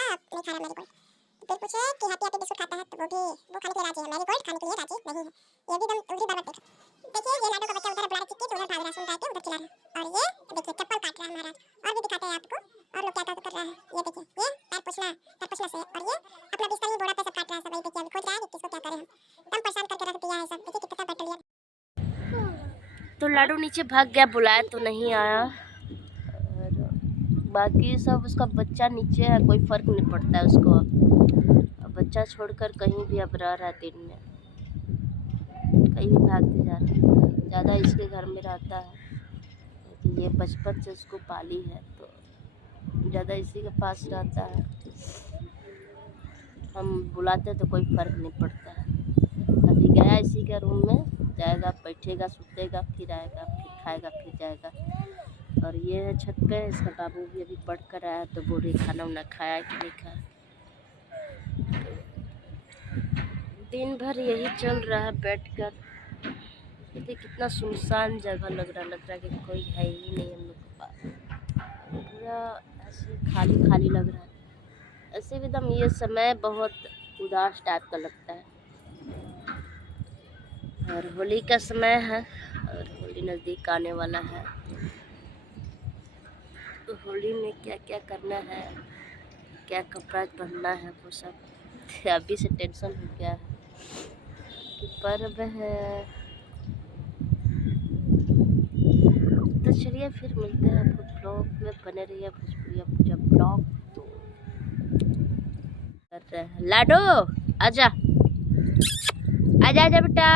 था, नहीं खा रहा मैरीगोल्ड। फिर पूछे कि हैप्पी हैप्पी बिस्कुट खाता है, तो वो खाने के लिए राजी है, मैरीगोल्ड खाने के लिए राजी नहीं है। ये भी एकदम उल्टी बात देखो। देखिए ये लाडो का बच्चा उधर बुला रहा चिक्की, तो उधर भाग रहा सुन रहा है, उधर खिला रहा है। और ये देखिए चप्पल काट रहा है महाराज। और भी दिखाते हैं आपको, और लोग क्या क्या कर रहा है। ये देखिए ये पैर पोछना से, और ये अपना बिस्तर ही बोरा पे सब काट रहा है सब। वही देखिए अभी खोज रहा है कि किसको क्या करें हम। एकदम परेशान करके रख दिया है सब। देखिए कितना बैठ लिया। तो लाडू नीचे भाग गया, बुलाया तो नहीं आया। और बाकी सब उसका बच्चा नीचे है, कोई फर्क नहीं पड़ता है उसको। अब बच्चा छोड़कर कहीं भी अब रह रहा है, दिन में कहीं भी भागते जा रहा है। ज़्यादा इसके घर में रहता है कि ये बचपन से उसको पाली है, तो ज़्यादा इसी के पास रहता है। हम बुलाते तो कोई फ़र्क नहीं पड़ता है। अभी गया इसी के रूम में, जाएगा बैठेगा सुतेगा, फिर आएगा, फिर खाएगा, फिर जाएगा। और ये है छत पे, इसका बाबू भी अभी पढ़ कर आया, तो बोल रही खाना वाना खाया कि नहीं खाया। दिन भर यही चल रहा है बैठकर। देखिए कितना सुनसान जगह लग रहा है कि कोई है ही नहीं हम लोग के पास। पूरा ऐसे खाली खाली लग रहा है। ऐसे भी एकदम ये समय बहुत उदास टाइप का लगता है। और होली का समय है, और होली नज़दीक आने वाला है। तो होली में क्या क्या करना है, क्या कपड़ा पहनना है, वो सब अभी से टेंशन हो गया है कि पर्व है। तो चलिए फिर मिलते हैं आपको ब्लॉग में, बने रहिए भोजपुरिया पूजा ब्लॉग। तो कर रहे हैं लाडो, आजा आजा आजा बेटा।